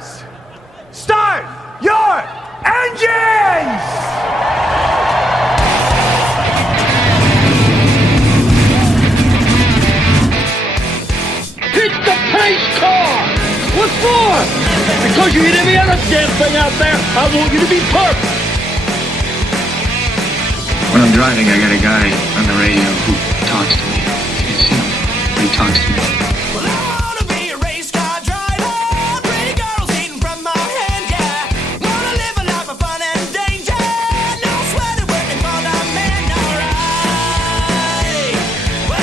Drivers, start your engines! Hit the pace car! What for? Because you hit every other damn thing out there, I want you to be perfect! When I'm driving, I got a guy on the radio who talks to me. It's him. He talks to me. Well, I wanna be a race car driver. Pretty girls eating from my hand, yeah. Wanna live a life of fun and danger. No sweating working for the man, alright. Well,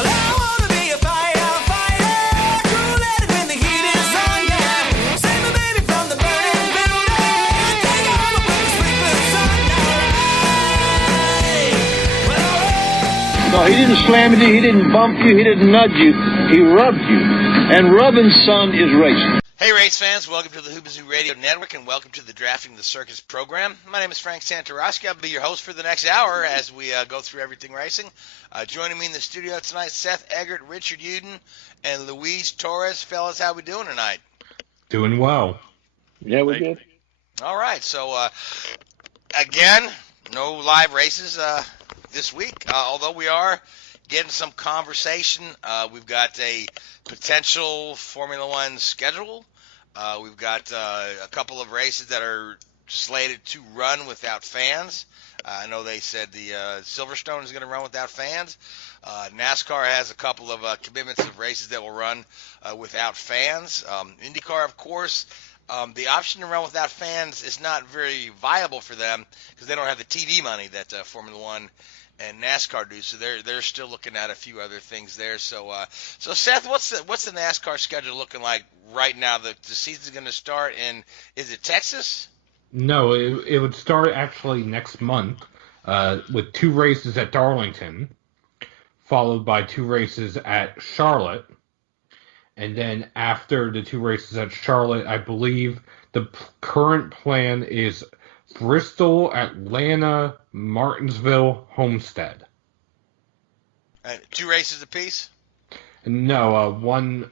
I wanna be a firefighter. Cool-headed when the heat is on, yeah. Save my baby from the burning building. Take her home and put the sprinklers on, alright. No, he didn't slam you, he didn't bump you, he didn't nudge you, he rubbed you. And rubbing, son, is racing. Hey race fans, welcome to the Hoobazoo Radio Network and welcome to the Drafting the Circus program. My name is Frank Santoroski. I'll be your host for the next hour as we go through everything racing. Joining me in the studio tonight, Seth, Eggert, Richard Youden, and Luis Torres. Fellas, how we doing tonight? Doing well. Yeah, we're good. All right, so again, no live races this week, although we are getting some conversation. We've got a potential Formula One schedule. We've got a couple of races that are slated to run without fans. I know they said the Silverstone is going to run without fans. NASCAR has a couple of commitments of races that will run without fans. Indycar, of course, the option to run without fans is not very viable for them because they don't have the TV money that Formula One and NASCAR do, so they're still looking at a few other things there. So Seth, what's the NASCAR schedule looking like right now? The season's going to start in, is it Texas? No, it would start actually next month with 2 races at Darlington, followed by 2 races at Charlotte. And then after the 2 races at Charlotte, I believe the current plan is Bristol, Atlanta, Martinsville, Homestead. 2 races apiece? No, one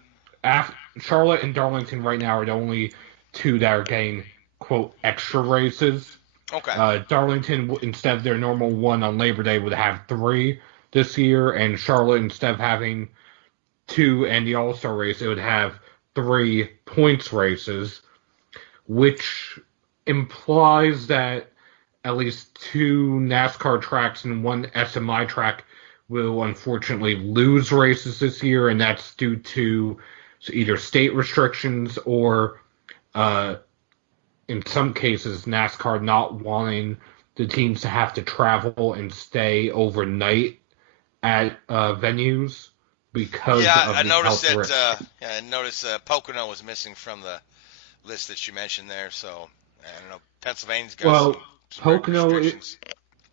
Charlotte and Darlington right now are the only 2 that are getting, quote, extra races. Okay. Darlington, instead of their normal 1 on Labor Day, would have 3 this year, and Charlotte, instead of having 2 and the All-Star race, it would have 3 points races, which implies that at least 2 NASCAR tracks and 1 SMI track will unfortunately lose races this year, and that's due to either state restrictions or, in some cases, NASCAR not wanting the teams to have to travel and stay overnight at venues because of I the noticed health that. risks. I noticed Pocono was missing from the list that you mentioned there. So I don't know. Pennsylvania's got some restrictions.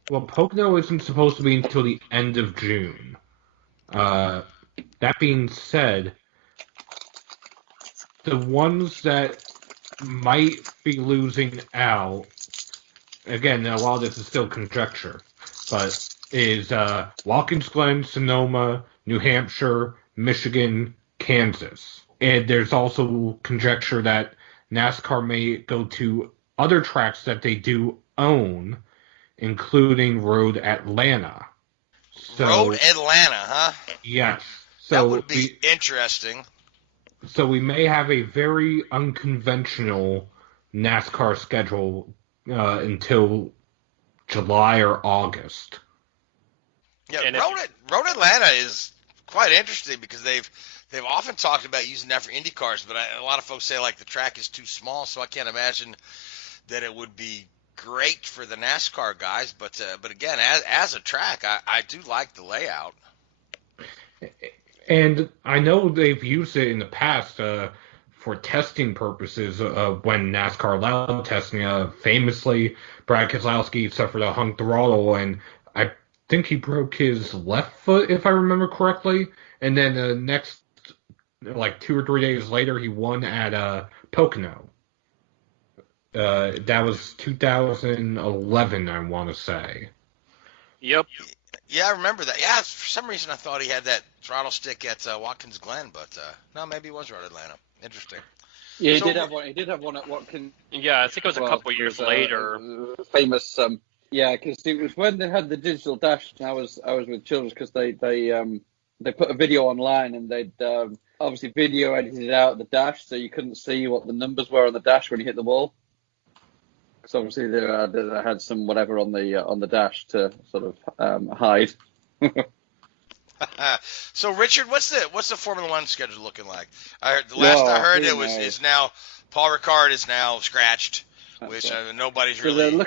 Pocono isn't supposed to be until the end of June. That being said, the ones that might be losing out, again, a lot of this is still conjecture, but is Watkins Glen, Sonoma, New Hampshire, Michigan, Kansas. And there's also conjecture that NASCAR may go to other tracks that they do own, including Road Atlanta. Road Atlanta, huh? Yes. That would be interesting. So we may have a very unconventional NASCAR schedule until July or August. Yeah, Road Atlanta is quite interesting because they've often talked about using that for IndyCars, but a lot of folks say like the track is too small, so I can't imagine that it would be great for the NASCAR guys. But again, as a track, I do like the layout. And I know they've used it in the past for testing purposes when NASCAR allowed testing. Famously, Brad Keselowski suffered a hung throttle, and I think he broke his left foot, if I remember correctly. And then the next, 2 or 3 days later, he won at Pocono. That was 2011, I want to say. Yep. Yeah, I remember that. Yeah, for some reason I thought he had that throttle stick at Watkins Glen, but no, maybe he was around Atlanta. Interesting. Yeah, he So, did have one. He did have one at Watkins. Yeah, I think it was a Well, couple it years was later. a famous. Yeah, because it was when they had the digital dash. And I was with Children's because they put a video online and they'd obviously video edited out the dash so you couldn't see what the numbers were on the dash when you hit the wall. Because obviously they had some whatever on the dash to sort of hide. so Richard, what's the Formula One schedule looking like? The last I heard is now Paul Ricard is now scratched, which nobody's So really. they're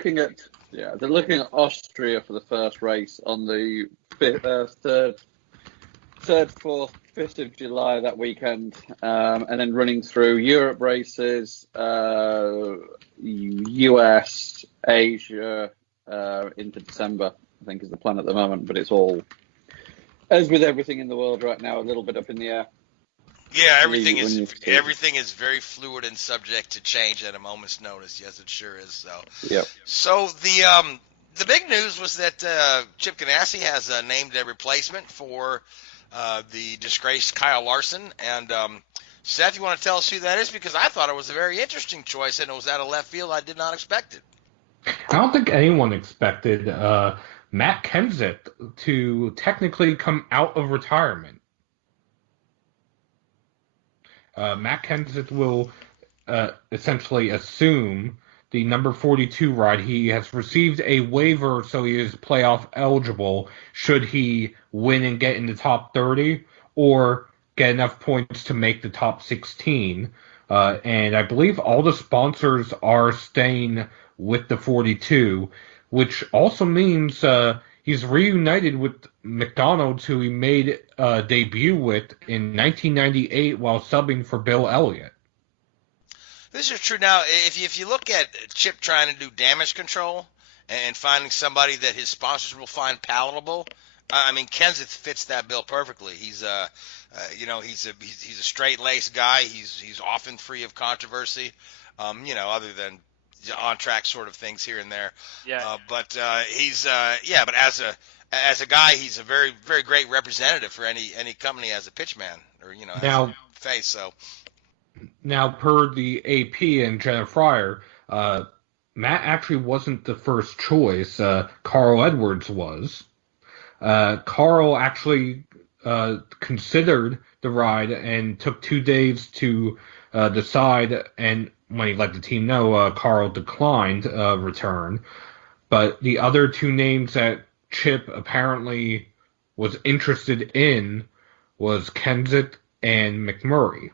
looking at Austria for the first race on the 3rd, 4th, 5th of July that weekend, and then running through Europe races, US, Asia, into December, I think is the plan at the moment, but it's all, as with everything in the world right now, a little bit up in the air. Yeah, everything is very fluid and subject to change at a moment's notice. Yes, it sure is. So, Yep. So the big news was that Chip Ganassi has named a replacement for the disgraced Kyle Larson. And Seth, you want to tell us who that is? Because I thought it was a very interesting choice, and it was out of left field. I did not expect it. I don't think anyone expected Matt Kenseth to technically come out of retirement. Matt Kenseth will essentially assume the number 42 ride. He has received a waiver, so he is playoff eligible should he win and get in the top 30 or get enough points to make the top 16. And I believe all the sponsors are staying with the 42, which also means he's reunited with McDonald's, who he made a debut with in 1998 while subbing for Bill Elliott. This is true. Now, if you look at Chip trying to do damage control and finding somebody that his sponsors will find palatable, I mean, Kenseth fits that bill perfectly. He's he's a straight-laced guy. He's often free of controversy, other than on-track sort of things here and there. Yeah. But as a guy, he's a very, very great representative for any company as a pitchman or Now- as a face. So. Now, per the AP and Jenna Fryer, Matt actually wasn't the first choice. Carl Edwards was. Carl actually considered the ride and took 2 days to decide, and when he let the team know, Carl declined return. But the other two names that Chip apparently was interested in was Kenseth and McMurray,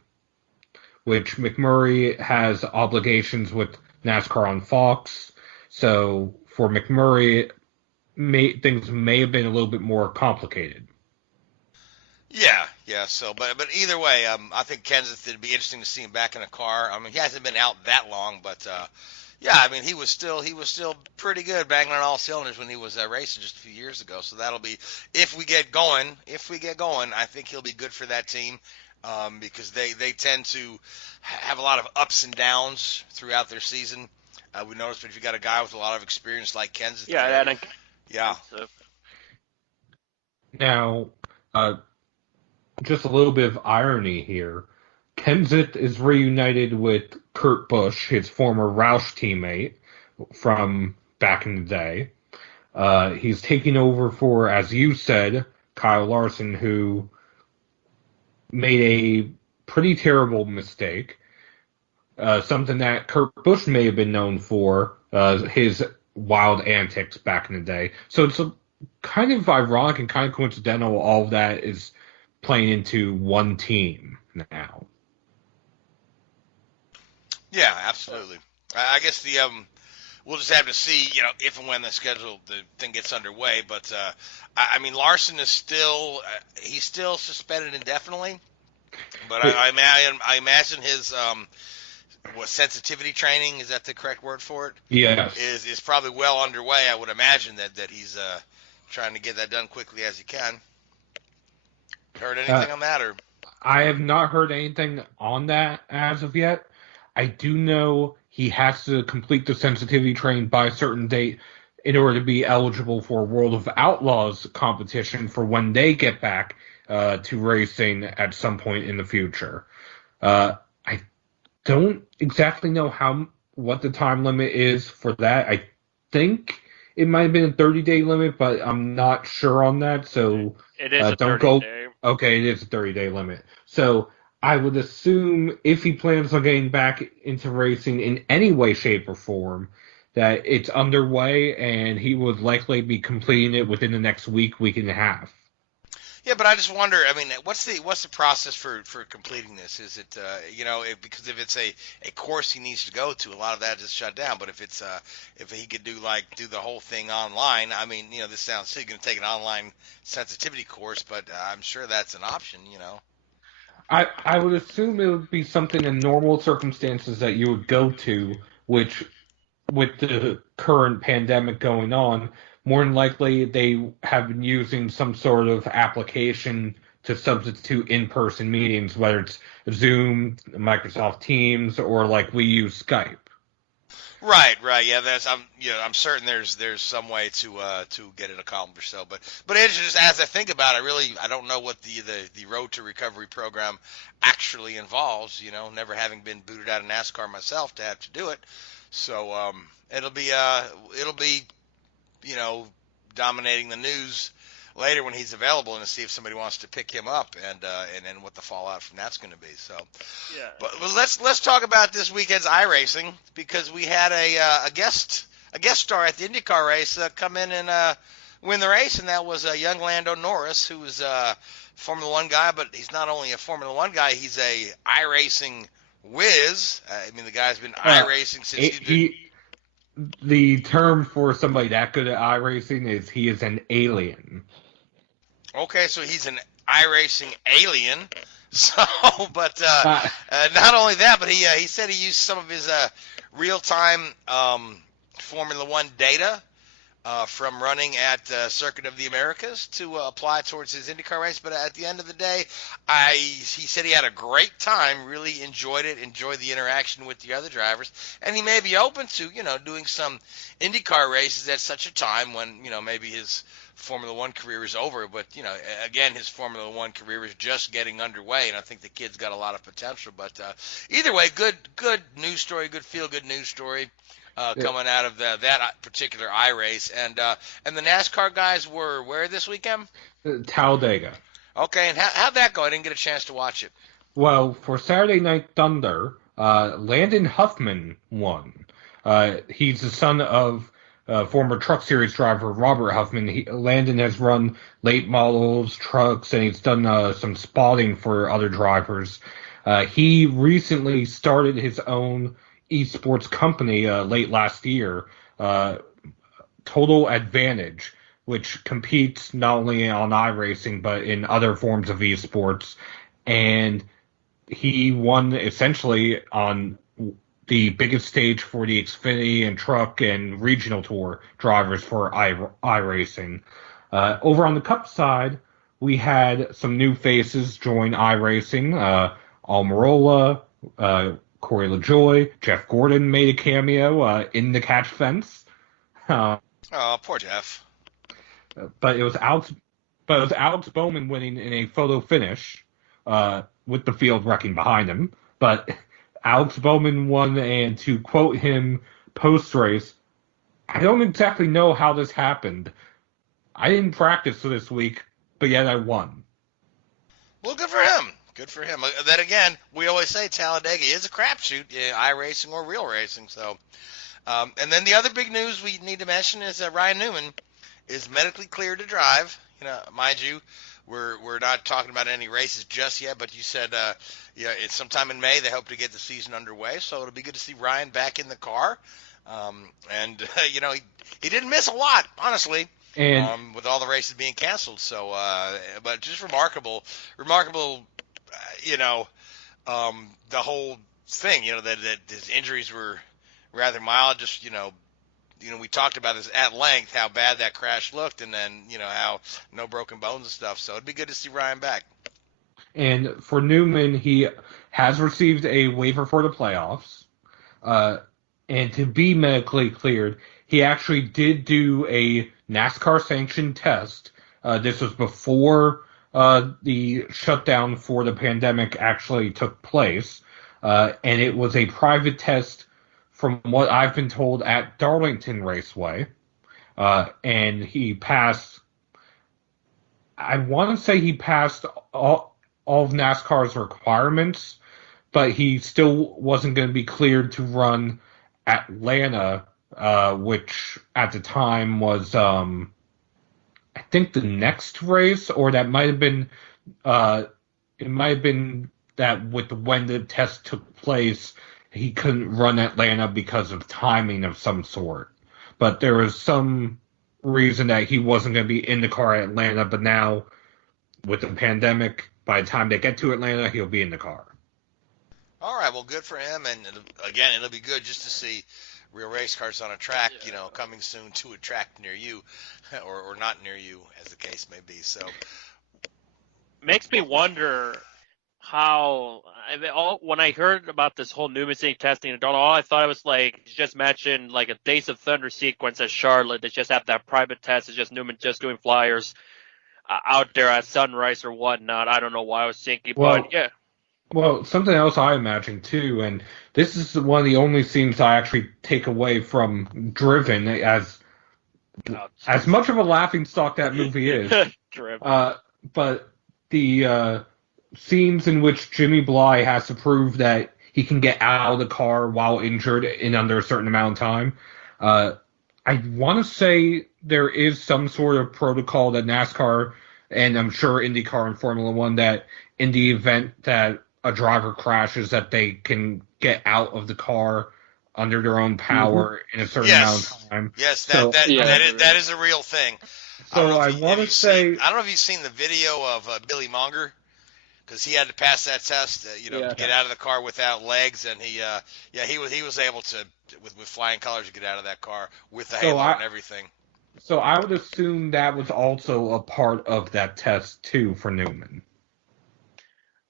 which McMurray has obligations with NASCAR on Fox. So for McMurray, things may have been a little bit more complicated. Yeah. So, but either way, I think Kenseth, it'd be interesting to see him back in a car. I mean, he hasn't been out that long, but I mean, he was still pretty good, banging on all cylinders when he was racing just a few years ago. So that'll be if we get going, I think he'll be good for that team. Because they tend to have a lot of ups and downs throughout their season. We noticed if you got a guy with a lot of experience like Kenseth. Yeah. Now, just a little bit of irony here. Kenseth is reunited with Kurt Busch, his former Roush teammate from back in the day. He's taking over for, as you said, Kyle Larson, who made a pretty terrible mistake, something that Kurt Busch may have been known for, his wild antics back in the day. So it's kind of ironic and kind of coincidental all of that is playing into one team now. Yeah, absolutely. I guess we'll just have to see, if and when the thing gets underway. But I mean, Larson is still he's still suspended indefinitely. But I imagine his sensitivity training, is that the correct word for it? Yes. Is probably well underway. I would imagine that he's trying to get that done quickly as he can. Heard anything on that, or? I have not heard anything on that as of yet. I do know he has to complete the sensitivity training by a certain date, in order to be eligible for World of Outlaws competition for when they get back to racing at some point in the future. I don't exactly know what the time limit is for that. I think it might have been a 30-day limit, but I'm not sure on that. So It is a don't 30-day. Okay, it is a 30-day limit. So I would assume if he plans on getting back into racing in any way, shape, or form, that it's underway and he would likely be completing it within the next week and a half. Yeah, but I just wonder. I mean, what's the process for completing this? Is it because if it's a course he needs to go to, a lot of that is shut down. But if it's if he could do the whole thing online, I mean, this sounds silly, going to take an online sensitivity course, but I'm sure that's an option. I would assume it would be something in normal circumstances that you would go to, which with the current pandemic going on, more than likely they have been using some sort of application to substitute in-person meetings, whether it's Zoom, Microsoft Teams, or like we use Skype. Right. Yeah, I'm certain there's some way to get it accomplished. So, but it's just as I think about it, I don't know what the Road to Recovery program actually involves. Never having been booted out of NASCAR myself to have to do it. So it'll be dominating the news later when he's available, and to see if somebody wants to pick him up and then what the fallout from that's going to be. So, Yeah. but let's talk about this weekend's iRacing, because we had a guest star at the Indycar race come in and win the race, and that was young Lando Norris, who is a Formula One guy, but he's not only a Formula One guy, he's a iRacing whiz. I mean, the guy's been iRacing since he's been. The term for somebody that good at iRacing is he is an alien. Okay, so he's an iRacing alien. So, but not only that, but he said he used some of his real-time Formula One data from running at Circuit of the Americas to apply towards his IndyCar race. But at the end of the day, he said he had a great time, really enjoyed the interaction with the other drivers, and he may be open to, doing some IndyCar races at such a time when, maybe his Formula One career is over. But, again, his Formula One career is just getting underway, and I think the kid's got a lot of potential. But either way, good news story, good feel-good news story. Coming out of that particular iRace, and the NASCAR guys were where this weekend? Talladega. Okay, and how'd that go? I didn't get a chance to watch it. Well, for Saturday Night Thunder, Landon Huffman won. He's the son of former Truck Series driver Robert Huffman. Landon has run late models, trucks, and he's done some spotting for other drivers. He recently started his own esports company late last year, Total Advantage, which competes not only on iRacing but in other forms of esports, and he won essentially on the biggest stage for the Xfinity and Truck and Regional Tour drivers for iRacing. Over on the Cup side, we had some new faces join iRacing. Almirola, Corey LaJoy, Jeff Gordon made a cameo in the catch fence. Oh, poor Jeff. But it was Alex Bowman winning in a photo finish with the field wrecking behind him. But Alex Bowman won, and to quote him post-race, "I don't exactly know how this happened. I didn't practice this week, but yet I won." Well, good for him. Good for him. Then again, we always say Talladega is a crapshoot, iRacing or real racing. So, and then the other big news we need to mention is Ryan Newman is medically cleared to drive. Mind you, we're not talking about any races just yet, but you said it's sometime in May they hope to get the season underway. So it'll be good to see Ryan back in the car. And he didn't miss a lot, honestly. And with all the races being canceled. So, but just remarkable. The whole thing, that his injuries were rather mild. Just, we talked about this at length, how bad that crash looked, and then, how no broken bones and stuff. So it'd be good to see Ryan back. And for Newman, he has received a waiver for the playoffs. And to be medically cleared, he actually did do a NASCAR sanctioned test. This was before the shutdown for the pandemic actually took place, and it was a private test from what I've been told at Darlington Raceway, and he passed. I want to say he passed all of NASCAR's requirements, but he still wasn't going to be cleared to run Atlanta, which at the time was, I think, the next race, or that might have been, it might have been that with when the test took place, he couldn't run Atlanta because of timing of some sort. But there was some reason that he wasn't going to be in the car at Atlanta, but now with the pandemic, by the time they get to Atlanta, he'll be in the car. All right, well, good for him, and it'll be good just to see real race cars on a track, coming soon to a track near you, or not near you, as the case may be. So, Makes me wonder how when I heard about this whole Newman City testing, all I thought it was like just mentioned like a Days of Thunder sequence at Charlotte. They just have that private test. It's just Newman just doing flyers out there at sunrise or whatnot. I don't know why I was thinking, but yeah. Well, something else I imagine too, and this is one of the only scenes I actually take away from Driven, as much of a laughingstock that movie is. But the scenes in which Jimmy Bly has to prove that he can get out of the car while injured in under a certain amount of time. I want to say there is some sort of protocol that NASCAR, and I'm sure IndyCar and Formula One, that in the event that a driver crashes, that they can get out of the car under their own power in a certain amount of time. Yes, that is a real thing. So I want to say, I don't know if you've seen the video of Billy Monger, because he had to pass that test, to get out of the car without legs, and he was able to, with flying colors, to get out of that car with the halo and everything. So I would assume that was also a part of that test too for Newman.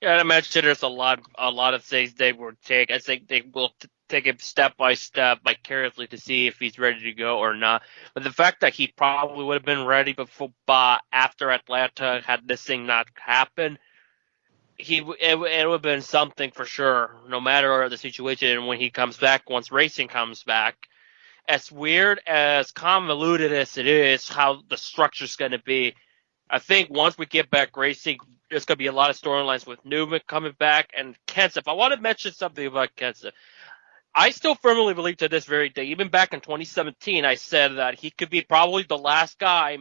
Yeah, I imagine there's a lot of things they will take. I think they will take it step by step, vicariously, to see if he's ready to go or not. But the fact that he probably would have been ready before, after Atlanta, had this thing not happened, it would have been something for sure, no matter the situation. And when he comes back, once racing comes back, as weird, as convoluted as it is, how the structure's going to be, I think once we get back racing, there's going to be a lot of storylines with Newman coming back and Kenseth. I want to mention something about Kenseth. I still firmly believe to this very day, even back in 2017, I said that he could be probably the last guy,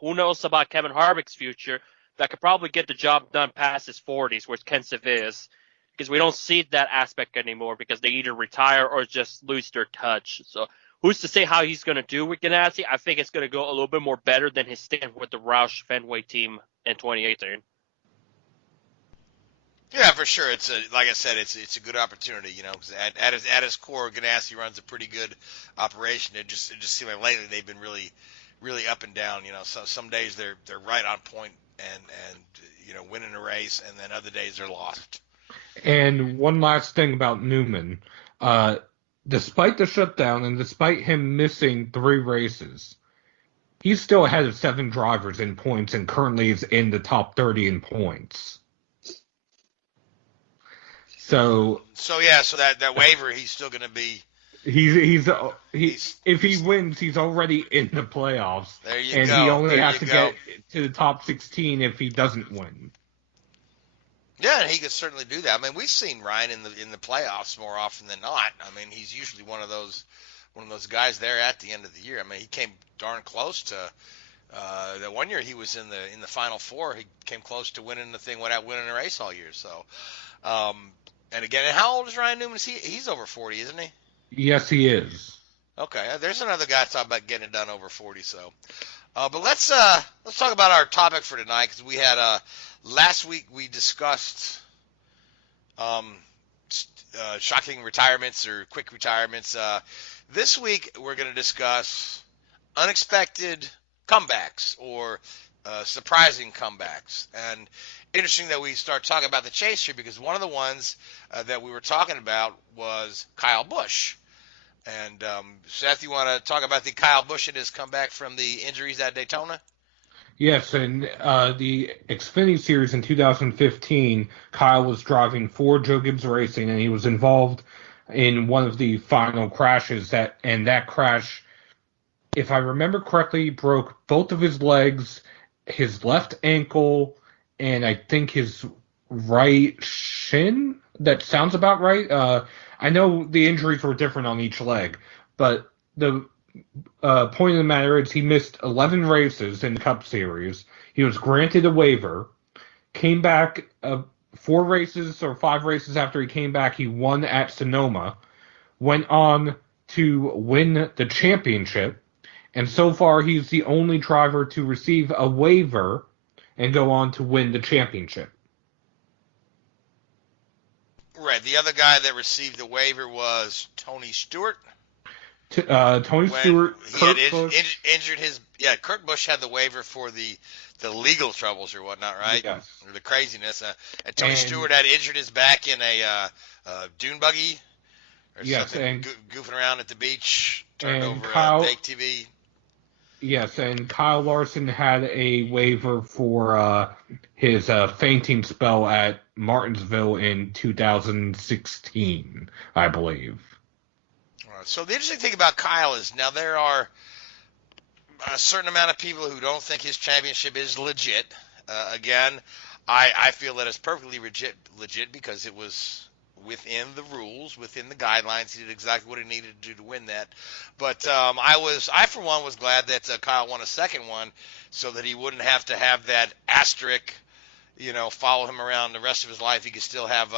who knows about Kevin Harvick's future, that could probably get the job done past his 40s, which Kenseth is, because we don't see that aspect anymore, because they either retire or just lose their touch. So who's to say how he's going to do with Ganassi? I think it's going to go a little bit more better than his stint with the Roush Fenway team in 2018. Yeah, for sure. It's like I said, it's a good opportunity, because at his core, Ganassi runs a pretty good operation. It just seems like lately they've been really, really up and down. So some days they're right on point and winning a race, and then other days they're lost. And one last thing about Newman, despite the shutdown and despite him missing 3 races, he's still ahead of 7 drivers in points and currently is in the top 30 in points. So that waiver, he's still going to be. If he wins, he's already in the playoffs. There you go. And he only has to get to the top 16 if he doesn't win. Yeah, and he could certainly do that. I mean, we've seen Ryan in the playoffs more often than not. I mean, he's usually one of those guys there at the end of the year. I mean, he came darn close to. The one year he was in the Final Four, he came close to winning the thing without winning a race all year. So. And again, how old is Ryan Newman? He's over 40, isn't he? Yes, he is. Okay, there's another guy talking about getting it done over 40. So, but let's talk about our topic for tonight, because we had last week we discussed shocking retirements or quick retirements. This week we're going to discuss unexpected comebacks or surprising comebacks. And interesting that we start talking about the chase here, because one of the ones that we were talking about was Kyle Busch. And Seth, you want to talk about the Kyle Busch and his comeback from the injuries at Daytona? Yes, in the Xfinity Series in 2015, Kyle was driving for Joe Gibbs Racing, and he was involved in one of the final crashes. That crash, if I remember correctly, broke both of his legs, his left ankle, and I think his right shin. That sounds about right. I know the injuries were different on each leg, but the point of the matter is he missed 11 races in the Cup Series. He was granted a waiver, came back 4 races or 5 races after he came back. He won at Sonoma, went on to win the championship, and so far he's the only driver to receive a waiver and go on to win the championship. Right. The other guy that received the waiver was Tony Stewart. Tony Stewart, Kurt Busch. Injured his. Yeah, Kurt Busch had the waiver for the legal troubles or whatnot, right? Yes. Or the craziness. And Tony Stewart had injured his back in a dune buggy or something, and goofing around at the beach, turned over fake TV. Yes, and Kyle Larson had a waiver for his fainting spell at Martinsville in 2016, I believe. So the interesting thing about Kyle is now there are a certain amount of people who don't think his championship is legit. Again, I feel that it's perfectly legit because it was within the rules, within the guidelines. He did exactly what he needed to do to win that. But I for one was glad that Kyle won a second one so that he wouldn't have to have that asterisk, follow him around the rest of his life. He could still have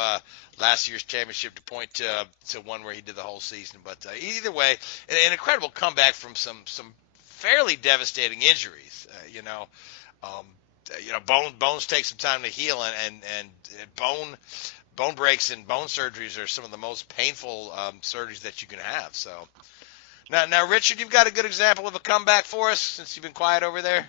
last year's championship to point to one where he did the whole season. But either way, an incredible comeback from some fairly devastating injuries. Bones take some time to heal, and bone breaks and bone surgeries are some of the most painful surgeries that you can have. So now, Richard, you've got a good example of a comeback for us since you've been quiet over there.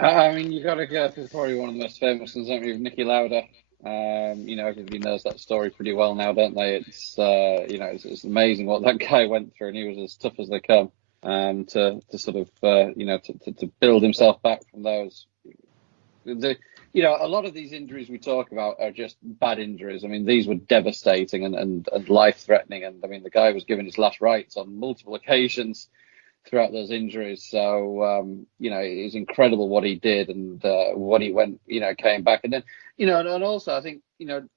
I mean, you got to go. It's probably one of the most famous ones, don't you? Nicky Lauda. Everybody knows that story pretty well now, don't they? It's it's amazing what that guy went through, and he was as tough as they come. To sort of to build himself back from those. A lot of these injuries we talk about are just bad injuries. I mean, these were devastating and life-threatening. And I mean, the guy was given his last rites on multiple occasions throughout those injuries. So, it was incredible what he did and what he went, came back. And then, and also I think,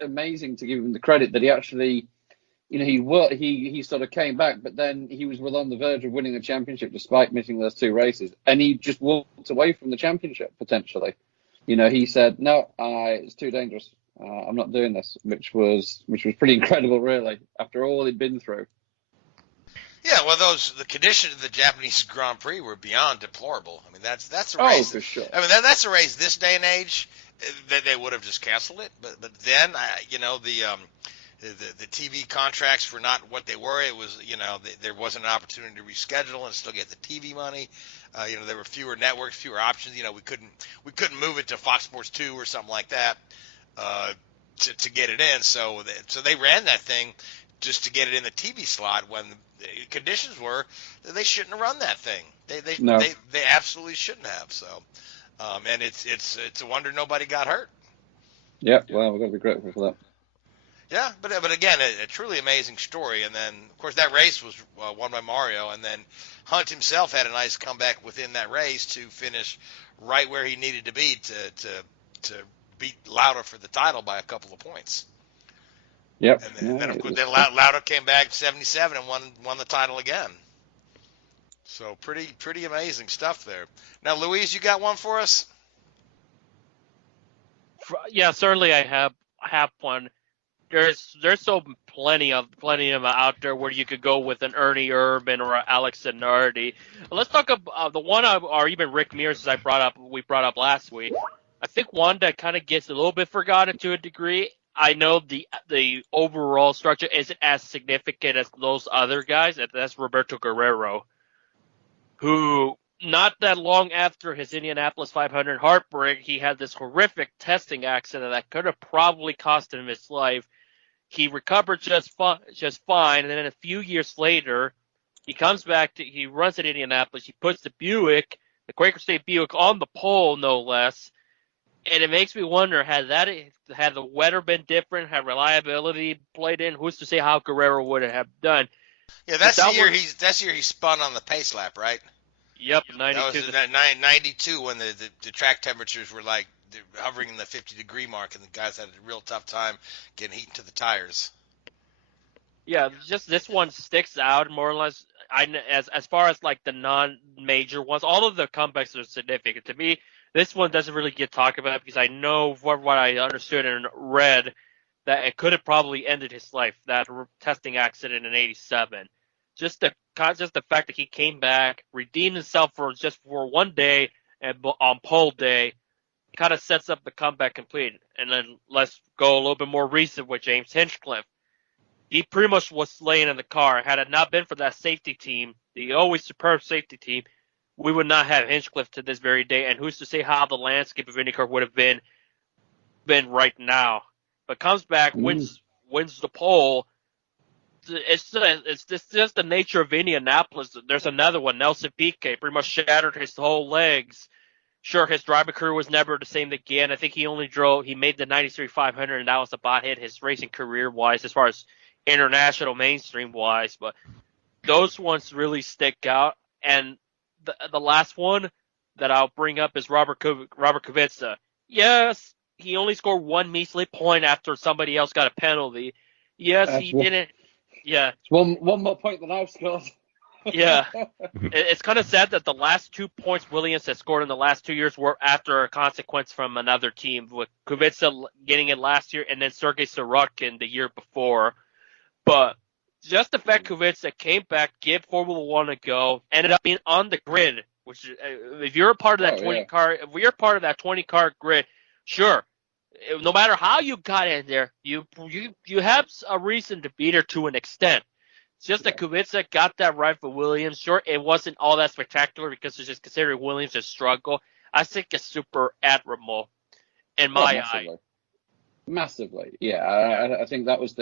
amazing to give him the credit that he actually, he sort of came back, but then he was on the verge of winning the championship despite missing those 2 races. And he just walked away from the championship potentially. He said, no, it's too dangerous. I'm not doing this, which was pretty incredible, really, after all he'd been through. Yeah, well, the conditions of the Japanese Grand Prix were beyond deplorable. I mean, that's a race. Oh, for sure. I mean, that's a race this day and age that they would have just canceled it. But then, the TV contracts were not what they were. It was, there wasn't an opportunity to reschedule and still get the TV money. There were fewer networks, fewer options. We couldn't move it to Fox Sports 2 or something like that to get it in. So they ran that thing just to get it in the TV slot when the conditions were that they shouldn't have run that thing. They absolutely shouldn't have. So, and it's a wonder nobody got hurt. Yeah, well, we've got to be grateful for that. Yeah, but again, a truly amazing story. And then, of course, that race was won by Mario, and then Hunt himself had a nice comeback within that race to finish right where he needed to be to beat Lauda for the title by a couple of points. Yep. And then of course, Lauda came back 77 and won the title again. So pretty amazing stuff there. Now, Louise, you got one for us? Yeah, certainly I have one. There's so plenty of them out there where you could go with an Ernie Urban or an Alex Zanardi. Let's talk about the one or even Rick Mears we brought up last week. I think one that kind of gets a little bit forgotten to a degree. I know the overall structure isn't as significant as those other guys, and that's Roberto Guerrero, who not that long after his Indianapolis 500 heartbreak, he had this horrific testing accident that could have probably cost him his life. He recovered just fine, and then a few years later He comes back, he runs at Indianapolis, he puts the Quaker State Buick on the pole, no less. And it makes me wonder, had the weather been different, had reliability played in, who's to say how Guerrero would have done? Yeah, that's the year he spun on the pace lap, right? Yep, 92. That was 92 when the track temperatures were like hovering in the 50-degree mark, and the guys had a real tough time getting heat into the tires. Yeah, just this one sticks out more or less. As far as like the non-major ones, all of the comebacks are significant to me. This one doesn't really get talked about because I know what I understood and read that it could have probably ended his life, that testing accident in '87. Just the fact that he came back, redeemed himself for one day, and on pole day, kind of sets up the comeback complete. And then let's go a little bit more recent with James Hinchcliffe. He pretty much was laying in the car. Had it not been for that safety team, the always superb safety team, we would not have Hinchcliffe to this very day. And who's to say how the landscape of Indycar would have been right now? But comes back, wins the pole. It's just the nature of Indianapolis. There's another one, Nelson Piquet, pretty much shattered his whole legs. Sure, his driving career was never the same again. I think he made the 93 500, and that was about it, his racing career-wise, as far as international mainstream-wise. But those ones really stick out. And the last one that I'll bring up is Robert Kubica. Yes, he only scored one measly point after somebody else got a penalty. Yes, he didn't. Yeah. It's one more point than I've scored. Yeah. It's kind of sad that the last 2 points Williams has scored in the last 2 years were after a consequence from another team, with Kubica getting it last year and then Sergei Sorokin the year before. But just the fact Kubica came back, gave Formula One a go, ended up being on the grid, which if you're a part of that 20-car grid, sure. No matter how you got in there, you have a reason to be there to an extent. It's just that Kubica got that right for Williams. Sure, it wasn't all that spectacular because it's just considering Williams' struggle. I think it's super admirable in my eye. Massively, yeah. I think that was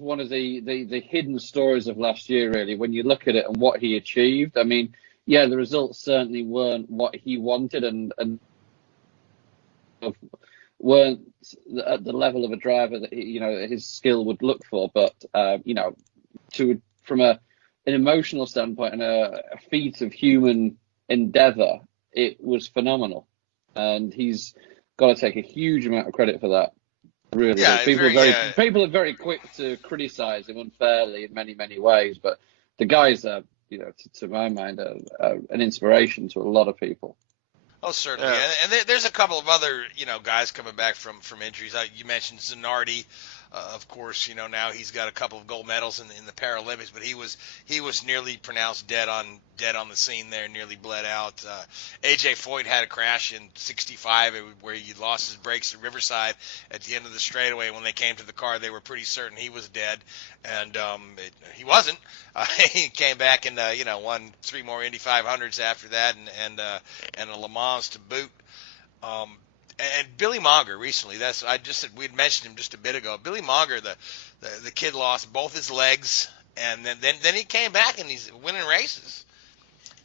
one of the hidden stories of last year, really, when you look at it and what he achieved. I mean, yeah, the results certainly weren't what he wanted and weren't at the level of a driver that his skill would look for. But from an emotional standpoint and a feat of human endeavor, it was phenomenal, and he's got to take a huge amount of credit for that. Really, yeah, people are very quick to criticize him unfairly in many ways, but the guy's to my mind, an inspiration to a lot of people. Oh, certainly. Yeah. And there's a couple of other, guys coming back from injuries. You mentioned Zanardi. Of course, now he's got a couple of gold medals in the Paralympics, but he was nearly pronounced dead on the scene there, nearly bled out. AJ Foyt had a crash in '65 where he lost his brakes at Riverside at the end of the straightaway. When they came to the car, they were pretty certain he was dead, and he wasn't. He came back and won 3 more Indy 500s after that, and a Le Mans to boot. And Billy Monger recently, we had mentioned him just a bit ago. Billy Monger, the kid lost both his legs, and then he came back and he's winning races,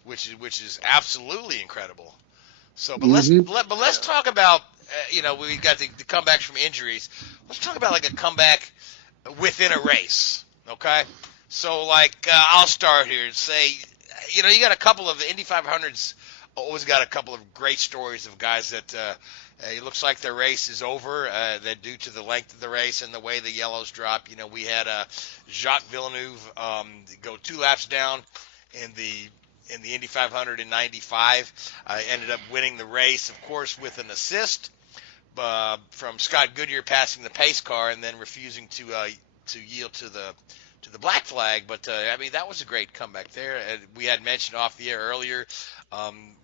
which is absolutely incredible. So, but let's talk about we got the comebacks from injuries. Let's talk about like a comeback within a race, okay? So I'll start here and say, you got a couple of Indy 500s. Always got a couple of great stories of guys that it looks like their race is over. That due to the length of the race and the way the yellows drop. We had Jacques Villeneuve go 2 laps down in the Indy 500 in '95. Ended up winning the race, of course, with an assist from Scott Goodyear passing the pace car and then refusing to yield to the black flag. But that was a great comeback there. We had mentioned off the air earlier.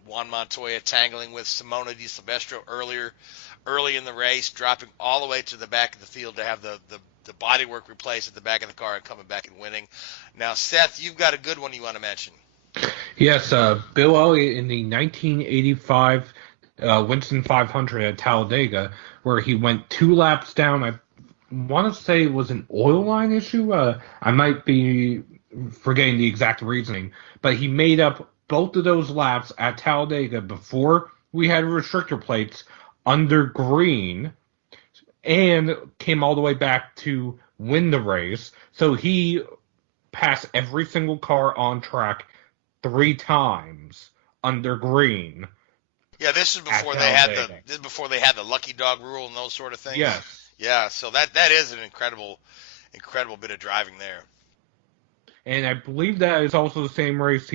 Juan Montoya tangling with Simona Di Silvestro early in the race, dropping all the way to the back of the field to have the bodywork replaced at the back of the car and coming back and winning. Now, Seth, you've got a good one you want to mention. Yes, Bill Elliott in the 1985 Winston 500 at Talladega, where he went 2 laps down. I want to say it was an oil line issue. I might be forgetting the exact reasoning, but he made up both of those laps at Talladega before we had restrictor plates under green and came all the way back to win the race. So he passed every single car on track 3 times under green. Yeah, this is before they had the lucky dog rule and those sort of things. Yes. Yeah, so that is an incredible bit of driving there. And I believe that is also the same race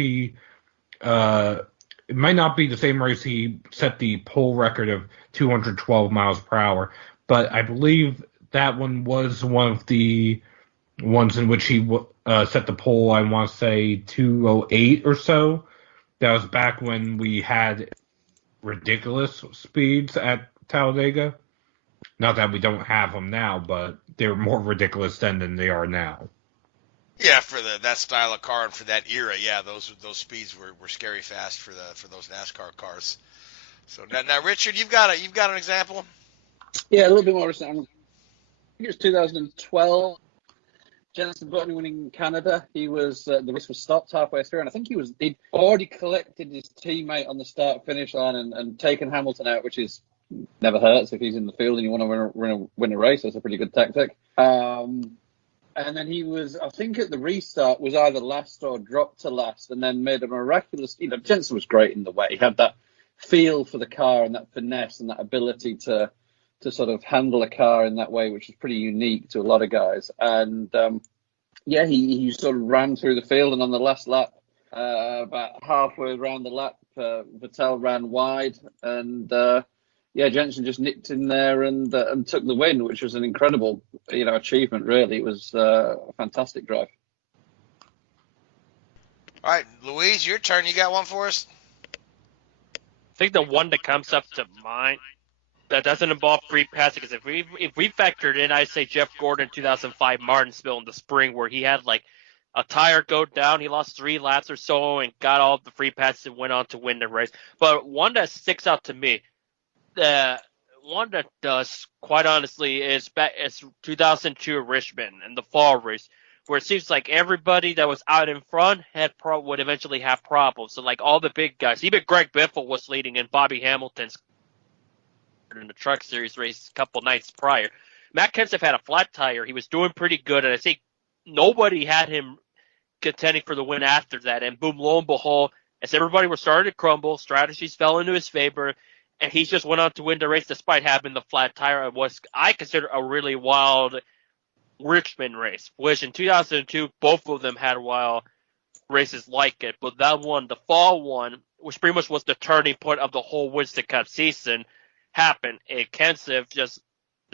it might not be the same race he set the pole record of 212 miles per hour, but I believe that one was one of the ones in which he set the pole, I want to say 208 or so. That was back when we had ridiculous speeds at Talladega. Not that we don't have them now, but they were more ridiculous then than they are now. Yeah, for that style of car and for that era, yeah, those speeds were scary fast for those NASCAR cars. So now Richard, you've got an example? Yeah, a little bit more recent. I think it was 2012. Jenson Button winning in Canada. He was the race was stopped halfway through, and I think he'd already collected his teammate on the start finish line and taken Hamilton out, which is never hurts if he's in the field and you want to win a race. That's a pretty good tactic. And then he was, I think at the restart, was either last or dropped to last, and then made a miraculous. Jenson was great in the way. He had that feel for the car and that finesse and that ability to sort of handle a car in that way, which is pretty unique to a lot of guys. And he sort of ran through the field, and on the last lap, about halfway around the lap, Vettel ran wide, and Jenson just nipped in there and took the win, which was an incredible, achievement. Really, it was a fantastic drive. All right, Louise, your turn. You got one for us? I think the one that comes up to mind that doesn't involve free passing, because if we factored in, I'd say Jeff Gordon 2005 Martinsville in the spring, where he had like a tire go down, he lost 3 laps or so and got all the free passes and went on to win the race. But one that sticks out to me, the one that does, quite honestly, is 2002 Richmond in the fall race, where it seems like everybody that was out in front would eventually have problems. So like all the big guys, even Greg Biffle was leading in Bobby Hamilton's in the Truck Series race a couple nights prior. Matt Kenseth had a flat tire. He was doing pretty good, and I think nobody had him contending for the win after that. And boom, lo and behold, as everybody was starting to crumble, strategies fell into his favor, and he just went on to win the race despite having the flat tire. It was, I consider, a really wild Richmond race, which in 2002, both of them had wild races like it. But that one, the fall one, which pretty much was the turning point of the whole Winston Cup season, happened. And Kenseth just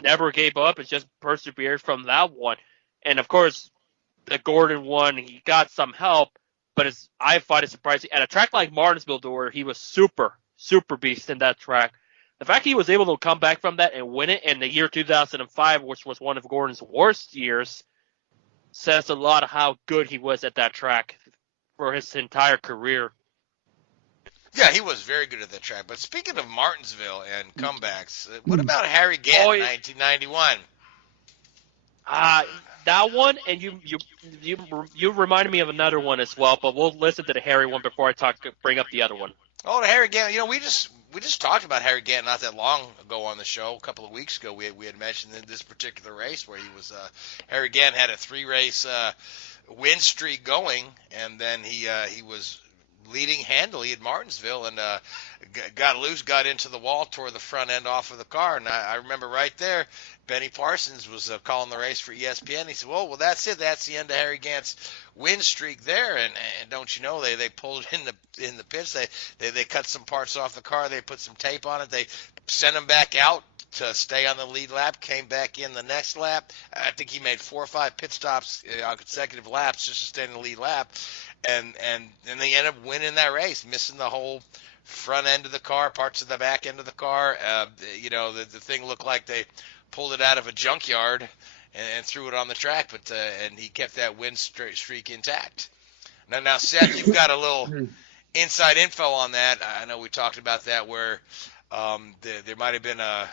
never gave up and just persevered from that one. And of course, the Gordon one, he got some help, but I find it surprising. At a track like Martinsville, where he was super beast in that track, the fact he was able to come back from that and win it in the year 2005, which was one of Gordon's worst years, says a lot of how good he was at that track for his entire career. Yeah, he was very good at that track. But speaking of Martinsville and comebacks, what about Harry Gant in 1991? That one, and you reminded me of another one as well, but we'll listen to the Harry one before I bring up the other one. Oh, the Harry Gant. We just talked about Harry Gant not that long ago on the show. A couple of weeks ago, we had mentioned in this particular race where he was Harry Gant had a 3-race win streak going, and then he was leading handily at Martinsville and got loose, got into the wall, tore the front end off of the car. And I remember right there, Benny Parsons was calling the race for ESPN. He said, well, that's it. That's the end of Harry Gant's win streak there. And don't you know, they pulled in the pits. They cut some parts off the car. They put some tape on it. They sent him back out to stay on the lead lap, came back in the next lap. I think he made 4 or 5 pit stops on consecutive laps just to stay in the lead lap. And they ended up winning that race, missing the whole front end of the car, parts of the back end of the car. The thing looked like they pulled it out of a junkyard and threw it on the track, but and he kept that win streak intact. Now, Seth, you've got a little inside info on that. I know we talked about that, where there might have been a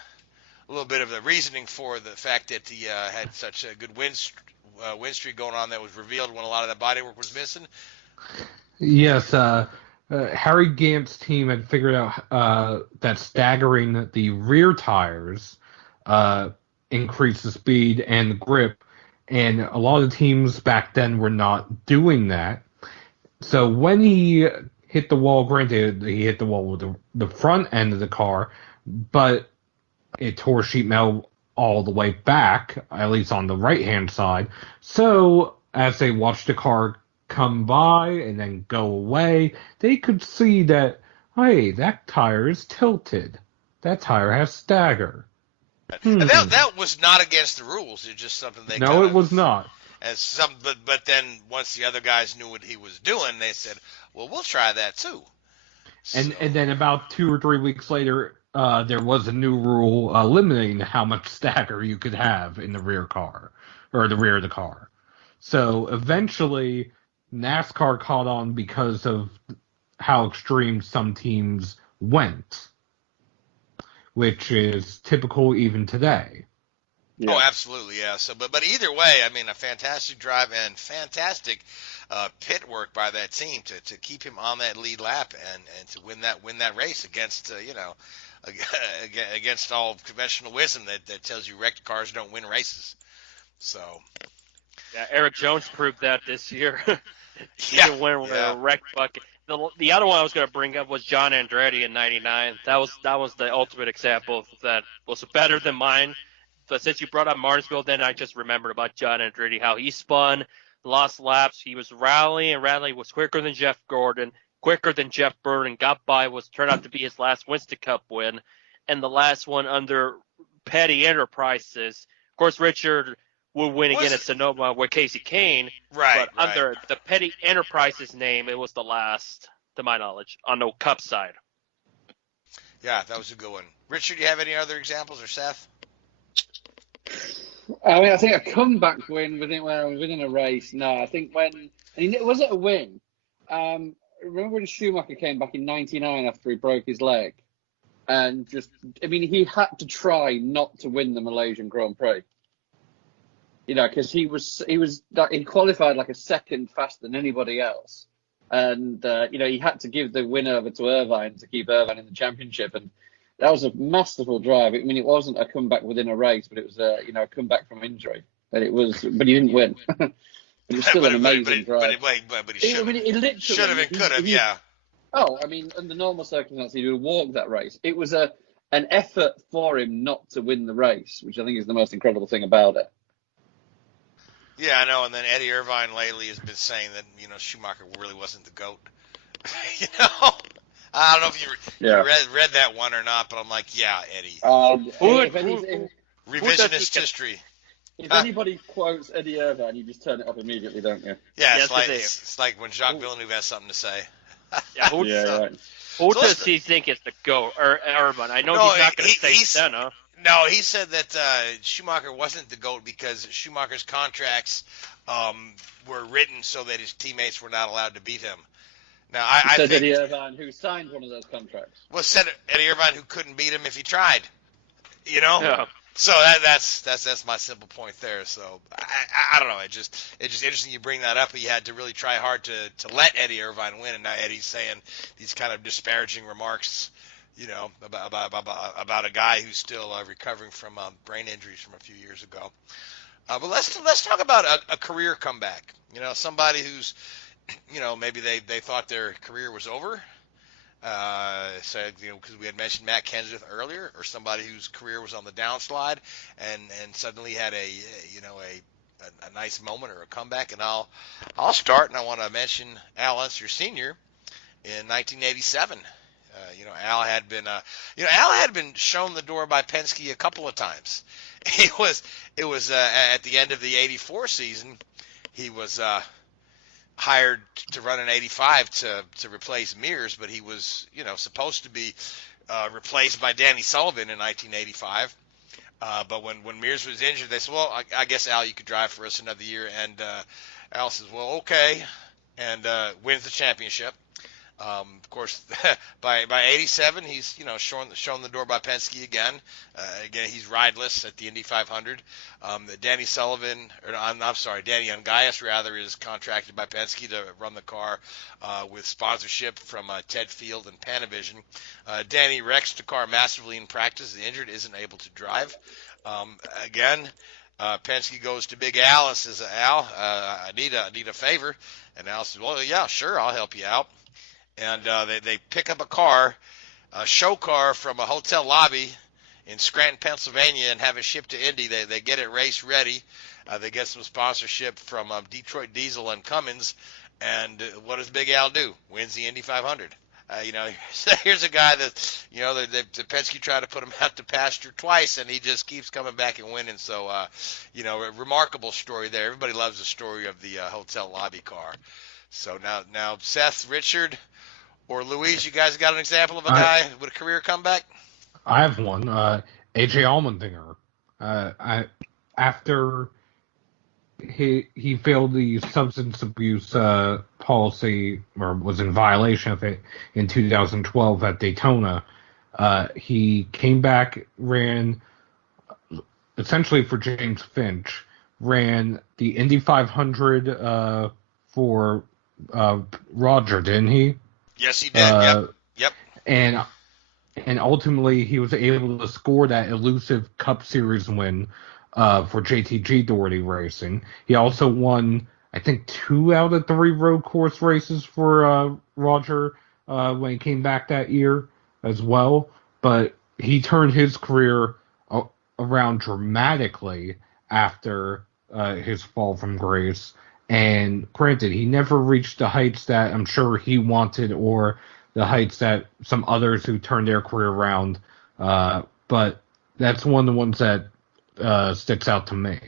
little bit of the reasoning for the fact that he had such a good win win streak going on that was revealed when a lot of that bodywork was missing? Yes, Harry Gant's team had figured out that staggering the rear tires increased the speed and the grip, and a lot of the teams back then were not doing that. So when he hit the wall, granted, he hit the wall with the front end of the car, but it tore sheet metal all the way back, at least on the right-hand side. So as they watched the car come by and then go away, they could see that, hey, that tire is tilted. That tire has stagger. And that was not against the rules. It's just something they No, it was not. But then once the other guys knew what he was doing, they said, well, we'll try that too. And then about 2 or 3 weeks later, there was a new rule limiting how much stagger you could have in the rear car, or the rear of the car. So eventually, NASCAR caught on because of how extreme some teams went, which is typical even today. Yeah. Oh, absolutely, yeah. So, but either way, I mean, a fantastic drive and fantastic pit work by that team to keep him on that lead lap and to win that race against against all conventional wisdom that tells you wrecked cars don't win races. So. Yeah, Eric Jones proved that this year. He Yeah, didn't win with a wrecked bucket. The other one I was going to bring up was John Andretti in '99. That was the ultimate example that was better than mine. But since you brought up Martinsville, then I just remembered about John Andretti, how he spun, lost laps. He was rallying, was quicker than Jeff Gordon, quicker than Jeff Burton, got by, turned out to be his last Winston Cup win, and the last one under Petty Enterprises. Of course, Richard would win again at Sonoma with Casey Kane, but under the Petty Enterprises name, it was the last, to my knowledge, on the Cup side. Yeah, that was a good one. Richard, do you have any other examples, or Seth? I mean, I think a comeback win when I was winning a race. No, I think was it a win? Remember when Schumacher came back in '99 after he broke his leg, and he had to try not to win the Malaysian Grand Prix. Because he qualified like a second faster than anybody else, and he had to give the win over to Irvine to keep Irvine in the championship, and that was a masterful drive. I mean, it wasn't a comeback within a race, but it was a comeback from injury, but he didn't win. But it was still an amazing drive. But he should have and could have, yeah. Oh, I mean, under normal circumstances, he would have walked that race. It was an effort for him not to win the race, which I think is the most incredible thing about it. Yeah, I know. And then Eddie Irvine lately has been saying that Schumacher really wasn't the GOAT. I don't know if you read that one or not, but I'm like, yeah, Eddy. Revisionist history. If anybody quotes Eddie Irvine, you just turn it up immediately, don't you? Yeah, it's like when Jacques Villeneuve has something to say. Who does he think is the GOAT? Or Irvine? I know he's not going to say Senna. No, he said that Schumacher wasn't the GOAT because Schumacher's contracts were written so that his teammates were not allowed to beat him. Now, I think Eddie Irvine, who signed one of those contracts. Well, said Eddie Irvine, who couldn't beat him if he tried. Yeah. So that's my simple point there. So I don't know. It's just interesting you bring that up. He had to really try hard to let Eddie Irvine win, and now Eddie's saying these kind of disparaging remarks, about a guy who's still recovering from brain injuries from a few years ago. But let's talk about a career comeback. Somebody who's maybe they thought their career was over. Because we had mentioned Matt Kenseth earlier, or somebody whose career was on the downslide, and suddenly had a nice moment or a comeback. And I'll start, and I want to mention Al Unser Sr. in 1987. Al had been shown the door by Penske a couple of times. It was at the end of the '84 season. He was hired to run an 85 to replace Mears, but he was supposed to be replaced by Danny Sullivan in 1985. But when Mears was injured, they said, well, I guess Al, you could drive for us another year. And Al says, well, okay, and wins the championship. Of course, by 87, he's shown the door by Penske again. Again, he's rideless at the Indy 500. Danny Ungaias rather is contracted by Penske to run the car with sponsorship from Ted Field and Panavision. Danny wrecks the car massively in practice. Is injured, isn't able to drive. Again. Penske goes to Big Al and says, Al, I need a favor. And Al says, well, yeah, sure, I'll help you out. And they pick up a show car from a hotel lobby in Scranton, Pennsylvania, and have it shipped to Indy. They get it race ready. They get some sponsorship from Detroit Diesel and Cummins. And what does Big Al do? Wins the Indy 500. Here's a guy that, the Penske tried to put him out to pasture twice, and he just keeps coming back and winning. So, a remarkable story there. Everybody loves the story of the hotel lobby car. So now Seth, Richard, or Louise, you guys got an example of a guy with a career comeback? I have one. AJ Allmendinger. After he failed the substance abuse policy, or was in violation of it in 2012 at Daytona, he came back, ran essentially for James Finch, ran the Indy 500 for Roger, didn't he? Yes, he did. Yep. And ultimately, he was able to score that elusive Cup Series win for JTG Doherty Racing. He also won, I think, 2 out of 3 road course races for Roger when he came back that year as well. But he turned his career around dramatically after his fall from grace. And granted, he never reached the heights that I'm sure he wanted, or the heights that some others who turned their career around. But that's one of the ones that sticks out to me.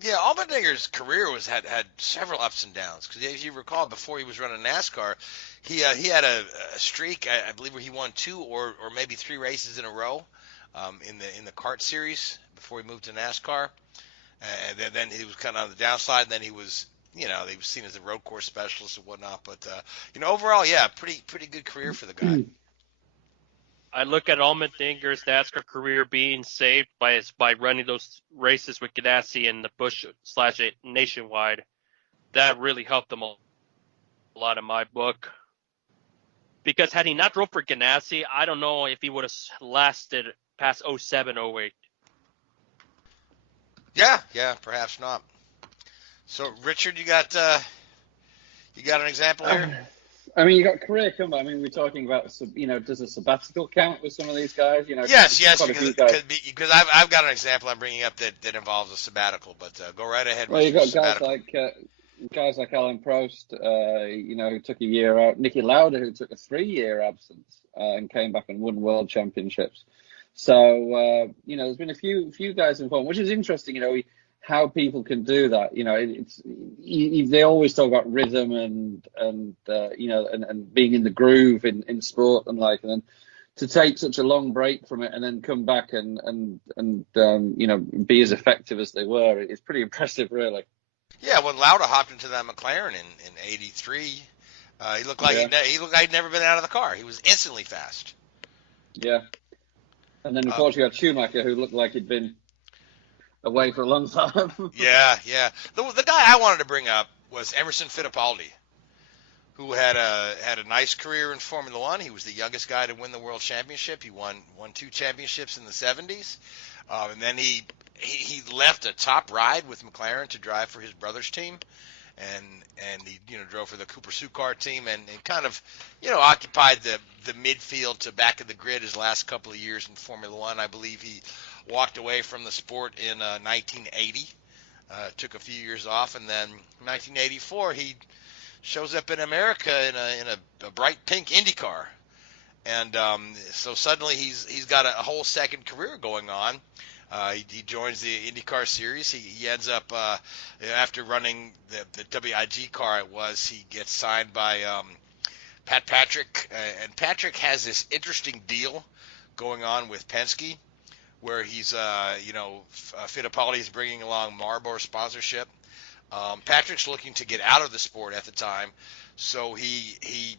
Yeah, Allmendinger's career had several ups and downs. Because if you recall, before he was running NASCAR, he had a streak, I believe, where he won 2 or maybe 3 races in a row in the kart series before he moved to NASCAR. And then he was kind of on the downside. And then he was, he was seen as a road course specialist and whatnot. But overall, yeah, pretty good career for the guy. I look at Allmendinger's NASCAR career being saved by running those races with Ganassi and the Busch / Nationwide. That really helped him a lot in my book. Because had he not drove for Ganassi, I don't know if he would have lasted past 07, 08. Yeah, perhaps not. So, Richard, you got an example here? I mean, you got career comeback. I mean, we're talking about, does a sabbatical count with some of these guys? Yes, because I've got an example I'm bringing up that involves a sabbatical. But go right ahead. Well, you've got guys like Alan Prost, who took a year out. Niki Lauda, who took a 3-year absence and came back and won world championships. So, there's been a few guys involved, which is interesting. How people can do that, they always talk about rhythm and being in the groove in sport and then to take such a long break from it and then come back and be as effective as they were, it's pretty impressive, really. Yeah, when Lauda hopped into that McLaren in '83, he looked like he'd never been out of the car. He was instantly fast. Yeah, and then of course you had Schumacher, who looked like he'd been away for a long time. Yeah. The guy I wanted to bring up was Emerson Fittipaldi, who had a nice career in Formula One. He was the youngest guy to win the world championship. He won 2 championships in the 70s, and then he left a top ride with McLaren to drive for his brother's team, and he drove for the Cooper Succar team and kind of occupied the midfield to back of the grid his last couple of years in Formula One. I believe he walked away from the sport in 1980, took a few years off, and then 1984 he shows up in America in a bright pink Indycar, and so suddenly he's got a whole second career going on. He joins the IndyCar series. He ends up after running the WIG car, he gets signed by Pat Patrick, and Patrick has this interesting deal going on with Penske, where he's, Fittipaldi is bringing along Marlboro sponsorship. Patrick's looking to get out of the sport at the time, so he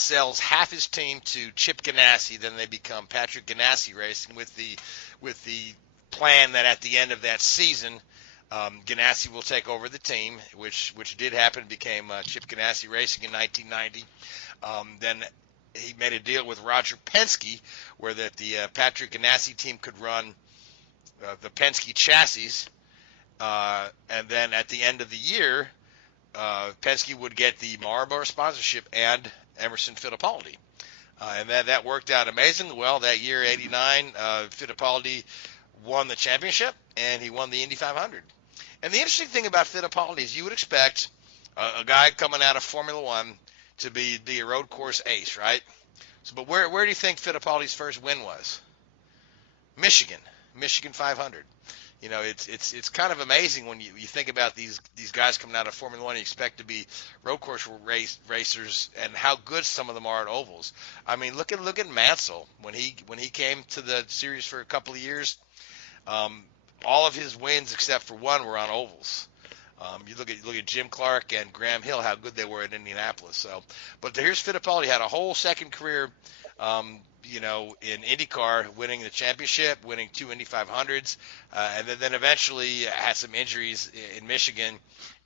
sells half his team to Chip Ganassi. Then they become Patrick Ganassi Racing with the plan that at the end of that season, Ganassi will take over the team, which did happen. It became Chip Ganassi Racing in 1990. Then he made a deal with Roger Penske where that the Patrick Ganassi team could run the Penske chassis. And then at the end of the year, Penske would get the Marlboro sponsorship and Emerson Fittipaldi. And that worked out amazingly well. That year, 89, Fittipaldi won the championship, and he won the Indy 500. And the interesting thing about Fittipaldi is you would expect a guy coming out of Formula One to be a road course ace, right? So, but where do you think Fittipaldi's first win was? Michigan 500. You know, it's kind of amazing when you think about these guys coming out of Formula One. You expect to be road course racers, and how good some of them are at ovals. I mean, look at Mansell when he came to the series for a couple of years. All of his wins except for one were on ovals. You look at Jim Clark and Graham Hill, how good they were in Indianapolis. So, but here's Fittipaldi, had a whole second career, in IndyCar, winning the championship, winning 2 Indy 500s, and then eventually had some injuries in Michigan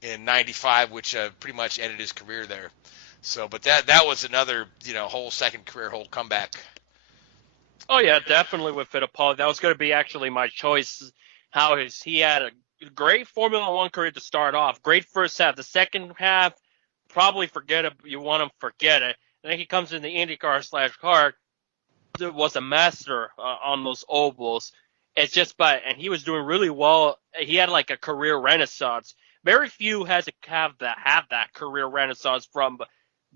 in '95, which pretty much ended his career there. So, but that was another whole second career, whole comeback. Oh yeah, definitely with Fittipaldi. That was going to be actually my choice. He had a great Formula One career to start off. Great first half. The second half, probably forget it. You want him, forget it. And then he comes in the IndyCar/kart. Was a master on those ovals. It's just and he was doing really well. He had like a career renaissance. Very few have that career renaissance from.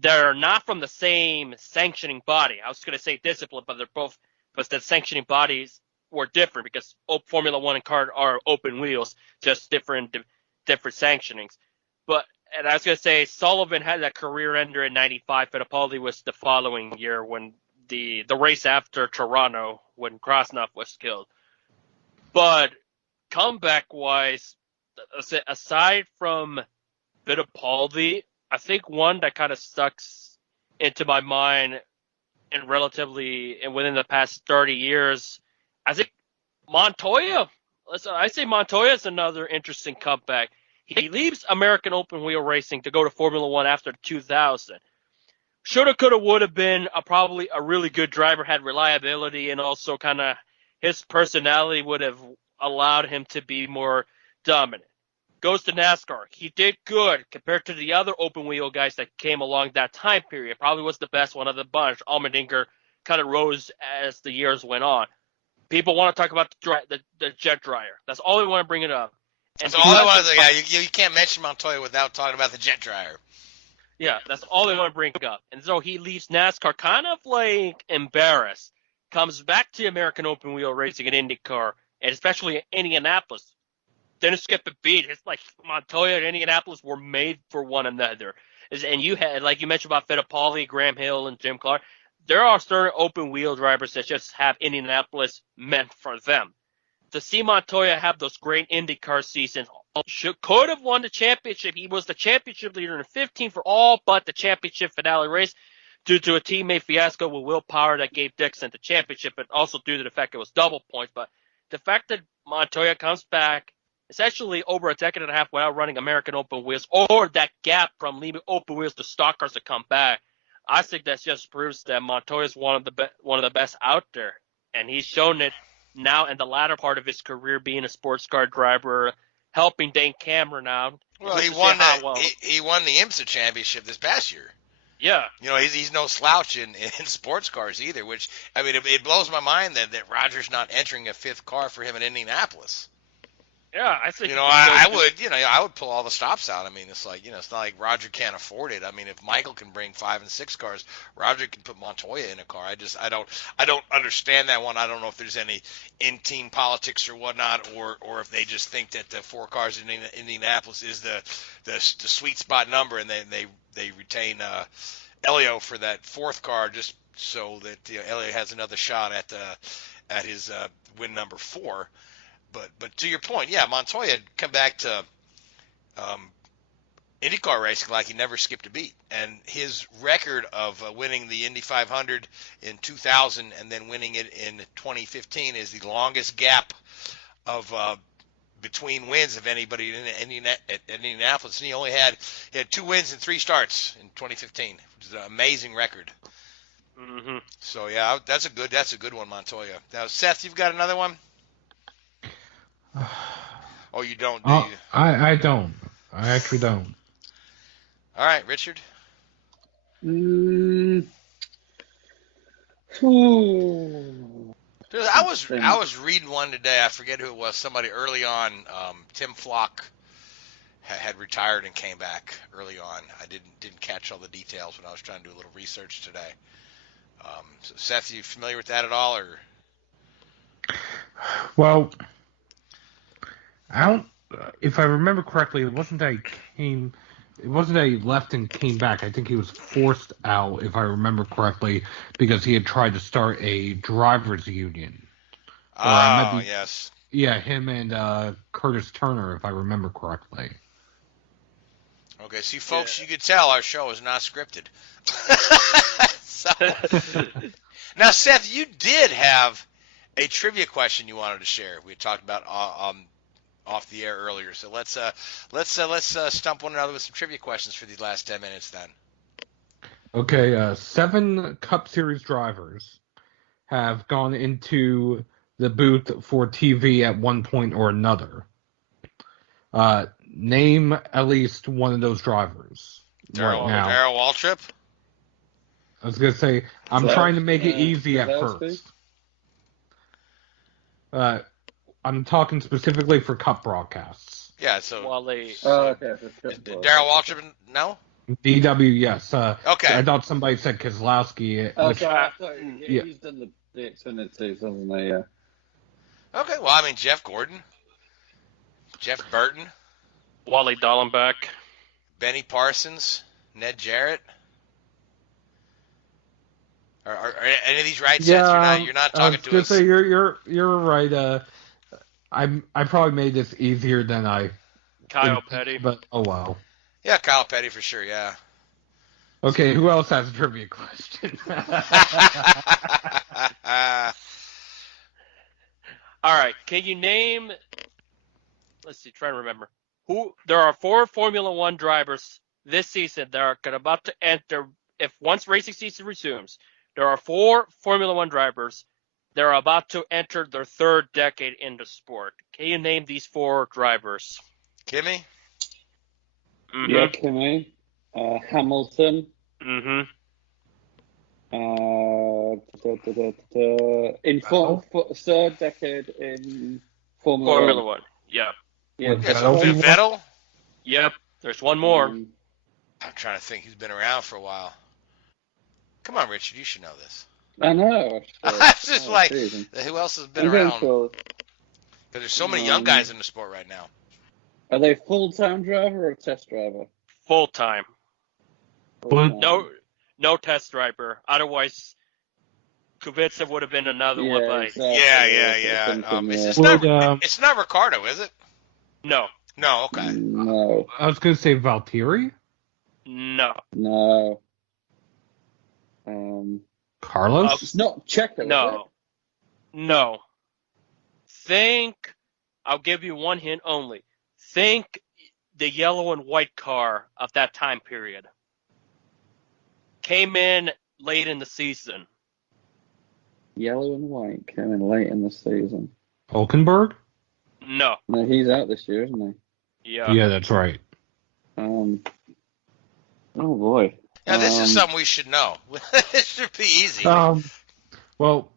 They're not from the same sanctioning body. I was going to say discipline, but they're both. But the sanctioning bodies were different because Formula One and kart are open wheels, just different sanctionings. And I was going to say Sullivan had that career ender in '95. Fittipaldi was the following year when the race after Toronto when Krasnov was killed. But comeback-wise, aside from Fittipaldi, I think one that kind of stucks into my mind and within the past 30 years, I think Montoya. I say Montoya is another interesting comeback. He leaves American open wheel racing to go to Formula One after 2000. Shoulda, coulda, woulda been probably a really good driver, had reliability, and also kind of his personality would have allowed him to be more dominant. Goes to NASCAR. He did good compared to the other open wheel guys that came along that time period. Probably was the best one of the bunch. Allmendinger kind of rose as the years went on. People want to talk about the jet dryer. That's all they want to bring it up. That's all I want to say. You can't mention Montoya without talking about the jet dryer. Yeah, that's all they want to bring up. And so he leaves NASCAR kind of like embarrassed. Comes back to American open wheel racing in IndyCar, and especially in Indianapolis. Didn't skip a beat. It's like Montoya and Indianapolis were made for one another. And you had, like you mentioned about Fittipaldi, Graham Hill, and Jim Clark, there are certain open wheel drivers that just have Indianapolis meant for them. To see Montoya have those great IndyCar seasons, could have won the championship. He was the championship leader in 15 for all but the championship finale race due to a teammate fiasco with Will Power that gave Dixon the championship, but also due to the fact it was double points. But the fact that Montoya comes back essentially over a decade and a half without running American open wheels, or that gap from leaving open wheels to stock cars to come back, I think that just proves that Montoya is one of the best out there, and he's shown it now in the latter part of his career, being a sports car driver, helping Dane Cameron out. Well, he won the IMSA championship this past year. Yeah. He's no slouch in sports cars either, which, I mean, it blows my mind that Roger's not entering a fifth car for him in Indianapolis. Yeah, I think I would pull all the stops out. I mean, it's like, it's not like Roger can't afford it. I mean, if Michael can bring 5 and 6 cars, Roger can put Montoya in a car. I don't understand that one. I don't know if there's any in-team politics or whatnot, or if they just think that the 4 cars in Indianapolis is the sweet spot number, and they retain Elio for that 4th car just so that Elio has another shot at his win number 4. But to your point, yeah, Montoya come back to IndyCar racing like he never skipped a beat. And his record of winning the Indy 500 in 2000 and then winning it in 2015 is the longest gap of between wins of anybody in Indianapolis. And he had 2 wins and 3 starts in 2015, which is an amazing record. Mm-hmm. So yeah, that's a good one, Montoya. Now, Seth, you've got another one? Oh, you don't, do you? I don't. I actually don't. All right, Richard. I was reading one today. I forget who it was. Somebody early on. Tim Flock had retired and came back early on. I didn't catch all the details when I was trying to do a little research today. So Seth, you familiar with that at all, or? Well, I don't. If I remember correctly, it wasn't that he left and came back. I think he was forced out, if I remember correctly, because he had tried to start a drivers' union. Oh, yes. Yeah, him and Curtis Turner, if I remember correctly. Okay, see, folks, you could tell our show is not scripted. So, now, Seth, you did have a trivia question you wanted to share. We had talked about off the air earlier, so let's stump one another with some trivia questions for these last 10 minutes. Then. Okay, 7 Cup Series drivers have gone into the booth for TV at one point or another. Name at least one of those drivers right now. Darrell Waltrip? I was going to say, I'm trying to make it easy at first. I'm talking specifically for Cup broadcasts. Yeah, so... Wally. Okay. Darrell Waltrip, no? DW, yes. Okay. I thought somebody said Keselowski. I thought he's done the Xfinity, hasn't he? Yeah. Okay, well, I mean, Jeff Gordon, Jeff Burton, Wally Dallenbach, Benny Parsons, Ned Jarrett. Are any of these right, Seth? You're not talking to us. Say you're right. I probably made this easier than I. Kyle Petty. But oh wow. Yeah, Kyle Petty for sure. Yeah. Okay, who else has a trivia question? All right, can you name? Let's see. Try to remember. There are 4 Formula One drivers this season that are about to enter. If once racing season resumes, there are 4 Formula One drivers that are about to enter their 3rd decade in the sport. Can you name these 4 drivers? Kimmy? Mm-hmm. Yeah, Kimmy. Hamilton. Mm-hmm. In 3rd decade in Formula 1. Yeah. Yeah. So Vettel? Yep. There's one more. I'm trying to think who's been around for a while. Come on, Richard, you should know this. I know. It's just who else has been around? Because there's so many young guys in the sport right now. Are they full-time driver or test driver? Full-time. No test driver. Otherwise, Kubica would have been another one. Exactly. Yeah. It's not Ricardo, is it? No. No, okay. No. I was going to say Valtteri? No. Carlos? It's not Checo. No. I'll give you one hint only. Think the yellow and white car of that time period. Came in late in the season. Yellow and white came in late in the season. Hulkenberg? No, he's out this year, isn't he? Yeah, that's right. Oh boy. Now this is something we should know. This should be easy. Well,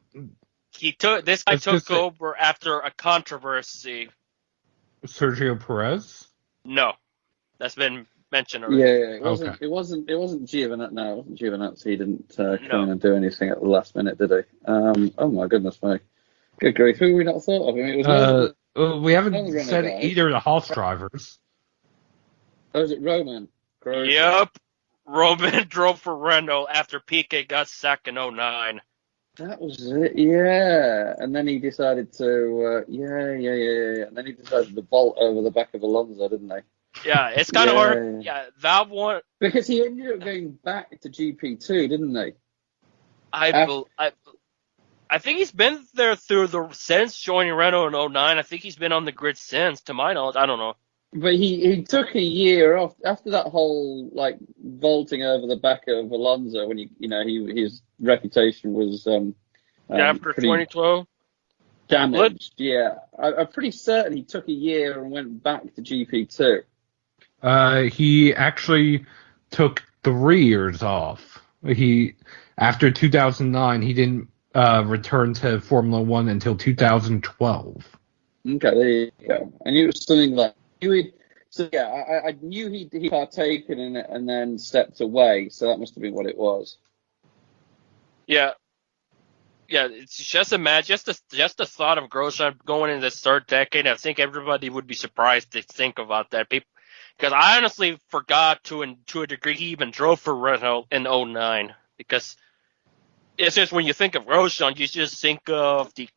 this guy took over after a controversy. Sergio Perez? No, that's been mentioned already. Yeah, it wasn't Giovinazzi. No, it wasn't Giovinazzi. He didn't come in and do anything at the last minute, did he? Oh my goodness me! Good grief! Who have we not thought of? I mean, it was we haven't said either of the Haas drivers. Oh, is it Roman? Yep, Roman drove for Renault after Piquet got sacked in 2009. That was it, yeah. And then he decided to, And then he decided to bolt over the back of Alonso, didn't he? Yeah, it's kind of hard. Yeah, that one. Because he ended up going back to GP2, didn't they? I think he's been there since joining Renault in 09. I think he's been on the grid since, to my knowledge. I don't know. But he took a year off after that whole like vaulting over the back of Alonso when his reputation was After pretty 2012. damaged. Yeah, I'm pretty certain he took a year and went back to GP2. He actually took 3 years off. After 2009, he didn't return to Formula One until 2012. Okay, there you go. And it was something like I knew he'd partaken in it and then stepped away, so that must have been what it was. Yeah. Yeah, it's just just the thought of Grosjean going into this third decade. I think everybody would be surprised to think about that. Because I honestly forgot to a degree he even drove for Renault in 09. Because it's just when you think of Grosjean, you just think of the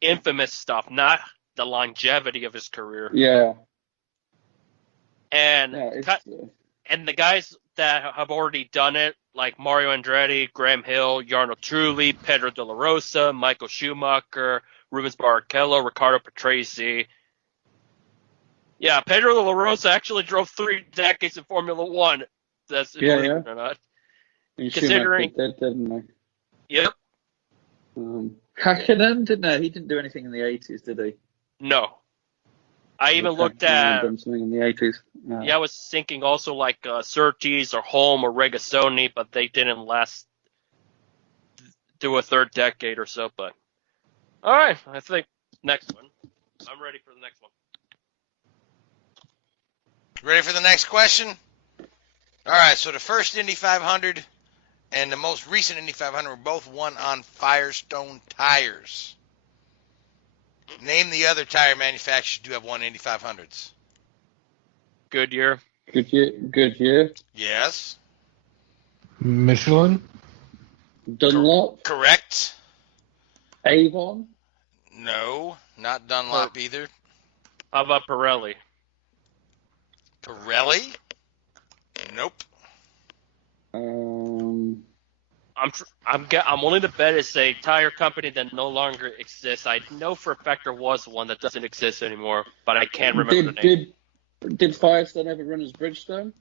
infamous stuff, not the longevity of his career. Yeah. And the guys that have already done it, like Mario Andretti, Graham Hill, Jarno Trulli, Pedro de la Rosa, Michael Schumacher, Rubens Barrichello, Riccardo Patrese. Yeah, Pedro de la Rosa actually drove 3 decades in Formula One. That's believe it or not. And Considering, Schumacher did, didn't he? Yep. Hakkinen didn't he? He didn't do anything in the 80s, did he? No. I even looked at. Done something in the 80s. No. Yeah, I was thinking also like Surtees or Holm or Regazzoni, but they didn't last do a third decade or so. But all right, I think next one. I'm ready for the next one. Ready for the next question? All right, so the first Indy 500 and the most recent Indy 500 were both won on Firestone tires. Name the other tire manufacturers who have won Indy 500s. Goodyear. Goodyear. Yes. Michelin. Dunlop. Correct. Avon. No, not Dunlop either. How about Pirelli? Pirelli? Nope. I'm willing to bet it's a tire company that no longer exists. I know for a fact there was one that doesn't exist anymore, but I can't remember the name. Did Firestone ever run as Bridgestone?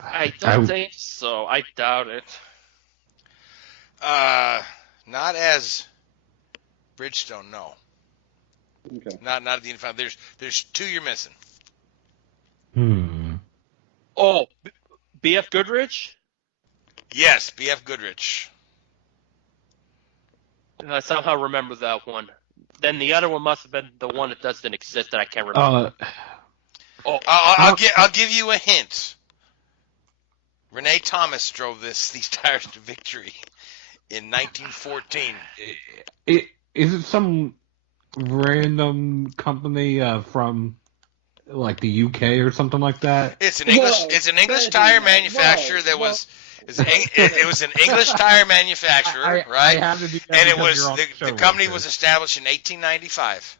I don't think so. I doubt it. Not as Bridgestone, no. Okay. Not at the Indy 500. There's 2 you're missing. Oh, BF Goodrich? Yes, BF Goodrich. I somehow remember that one. Then the other one must have been the one that doesn't exist that I can't remember. I'll give you a hint. Renee Thomas drove these tires to victory in 1914. Is it some random company from like the UK or something like that? It's an English tire manufacturer that was. It was an English tire manufacturer, right? And it was the company was established in 1895.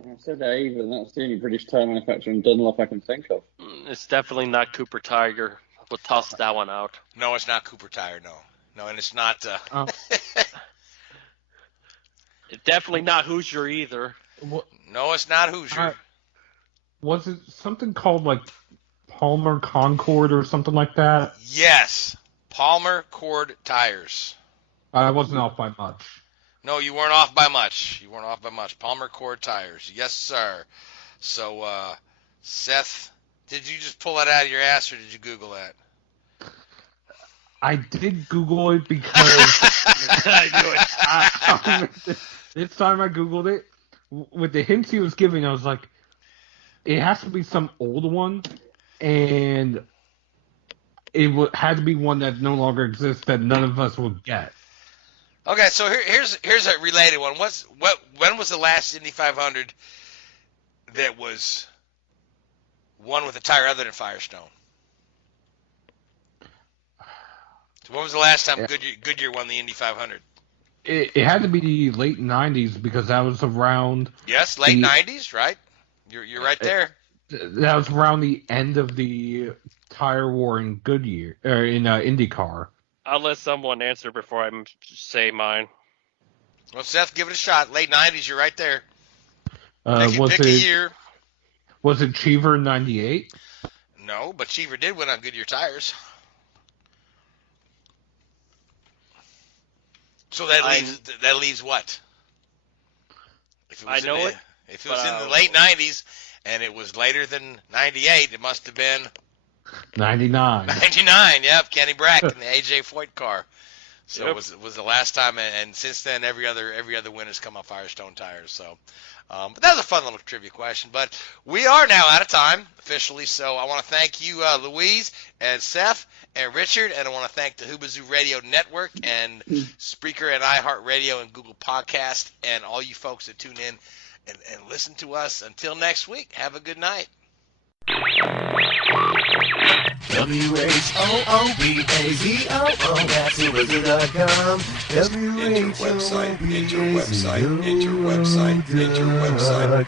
I said Avon. That's the only British tire manufacturer in Dunlop I can think of. It's definitely not Cooper Tiger. We'll toss that one out. No, it's not Cooper Tire. No, and it's not. It's definitely not Hoosier either. No, it's not Hoosier. Was it something called like Palmer Concord or something like that? Yes, Palmer Cord Tires. I wasn't off by much. No, you weren't off by much. Palmer Cord Tires. Yes, sir. So, Seth, did you just pull that out of your ass or did you Google that? I did Google it because I knew it. This time I Googled it. With the hints he was giving, I was like, it has to be some old one, and it had to be one that no longer exists that none of us would get. Okay, so here's a related one. When was the last Indy 500 that was won with a tire other than Firestone? So when was the last time Goodyear won the Indy 500? It had to be the late 90s because that was around. Yes, late 90s, right? You're right there. That was around the end of the tire war in Goodyear, or in IndyCar. I'll let someone answer before I say mine. Well, Seth, give it a shot. Late 90s, you're right there. Was pick a year. Was it Cheever in 98? No, but Cheever did win on Goodyear tires. So that leaves what? If it was If it was in the late 90s and it was later than 98, it must have been 99. 99, yep. Kenny Brack in the AJ Foyt car. So Yep. it was the last time, and since then every other win has come on Firestone tires. So, but that was a fun little trivia question. But we are now out of time officially. So I want to thank you, Louise and Seth and Richard, and I want to thank the Hoobazoo Radio Network and Spreaker and iHeartRadio and Google Podcast and all you folks that tune in and listen to us. Until next week, have a good night. WHOOBAZOO, that's Hoobazoo.com. Enter website, enter website, enter website, enter website.